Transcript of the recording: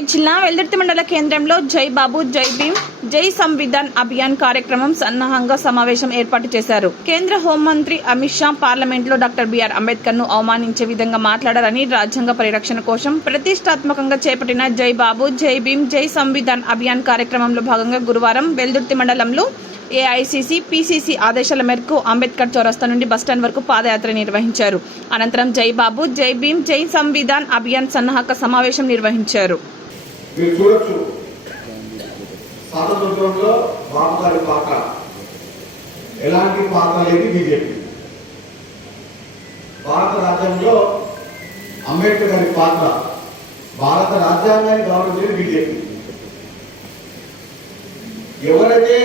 మెదక్ జిల్లా వెల్దుర్తి మండల కేంద్రంలో జై బాబు జై భీమ్ జై సంవిధాన్ అభియాన్ కార్యక్రమం సన్నాహంగా సమావేశం ఏర్పాటు చేశారు. కేంద్ర హోంమంత్రి అమిత్ షా పార్లమెంట్లో డాక్టర్ బిఆర్ అంబేద్కర్ ను అవమానించే విధంగా మాట్లాడారని రాజ్యాంగ పరిరక్షణ కోసం ప్రతిష్టాత్మకంగా చేపట్టిన జై బాబు జై భీమ్ జై సంవిధాన్ అభియాన్ కార్యక్రమంలో భాగంగా గురువారం వెల్దుర్తి మండలంలో ఏఐసిసి పిసిసి ఆదేశాల మేరకు అంబేద్కర్ చౌరస్తా నుండి బస్టాండ్ వరకు పాదయాత్ర నిర్వహించారు. అనంతరం జై బాబు జై భీమ్ జై సంవిధాన్ అభియాన్ సన్నాహక సమావేశం నిర్వహించారు. భారత రాజ్యాంగంలో అంబేద్కర్ గారి పాత్ర, భారత రాజ్యాంగాన్ని గౌరవించేది బీజేపీ. ఎవరైతే